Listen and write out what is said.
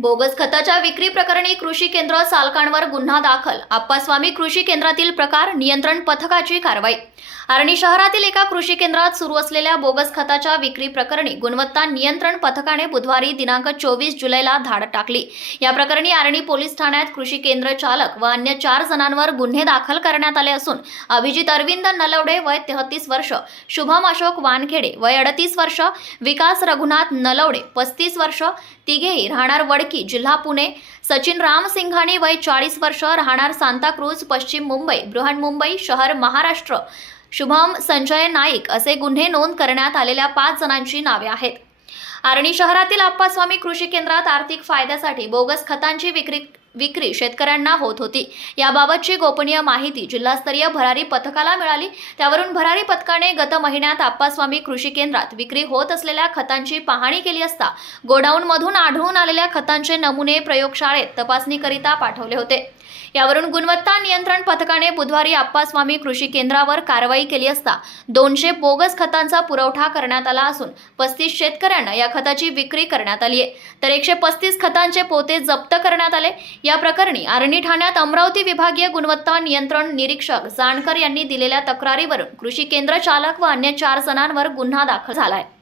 Bogus खताच्या विक्री प्रकरणी कृषी केंद्र सालकांवर गुन्हा दाखल. आप्पास्वामी कृषी केंद्रातील प्रकार नियंत्रण पथकाची कारवाई. आर्णी शहरातील एका कृषी केंद्रात सुरू असलेल्या बोगस खताच्या विक्री प्रकरणी गुणवत्ता नियंत्रण पथकाने बुधवारी दिनांक चोवीस जुलैला धाड टाकली. या प्रकरणी आर्णी पोलीस ठाण्यात कृषी केंद्र चालक व अन्य चार जणांवर गुन्हे दाखल करण्यात आले असून अभिजित अरविंद नलवडे वय तेहतीस वर्ष शुभम अशोक वानखेडे वय अडतीस वर्ष विकास रघुनाथ नलवडे पस्तीस वर्ष तिघेही राहणार वडकी जिल्हा पुणे सचिन राम वय चाळीस वर्ष राहणार सांताक्रूज पश्चिम मुंबई बृहन्मुंबई शहर महाराष्ट्र. शुभम संजय नाईक असे गुन्हे नोंद करण्यात आलेल्या पाच जणांची नावे आहेत. आर्णी शहरातील आप्पास्वामी कृषी केंद्रात आर्थिक फायद्यासाठी बोगस खतांची विक्री विक्री शेतकऱ्यांना होत होती. याबाबतची गोपनीय माहिती जिल्हास्तरीय भरारी पथकाला मिळाली. त्यावरून भरारी पथकाने गत महिन्यात आप्पास्वामी कृषी केंद्रात विक्री होत असलेल्या खतांची पाहणी केली असता गोडाऊनमधून आढळून आलेल्या खतांचे नमुने प्रयोगशाळेत तपासणीकरिता पाठवले होते. यावरून गुणवत्ता नियंत्रण पथकाने बुधवारी आप्पास्वामी कृषी केंद्रावर कारवाई केली असता दोनशे बोगस खतांचा पुरवठा करण्यात आला असून पस्तीस शेतकऱ्यांना या खताची विक्री करण्यात आली आहे तर एकशे पस्तीस खतांचे पोते जप्त करण्यात आले. या प्रकरणी आर्णी ठाण्यात अमरावती विभागीय गुणवत्ता नियंत्रण निरीक्षक जानकर यांनी दिलेल्या तक्रारीवरून कृषी केंद्र चालक व अन्य चार जणांवर गुन्हा दाखल झाला आहे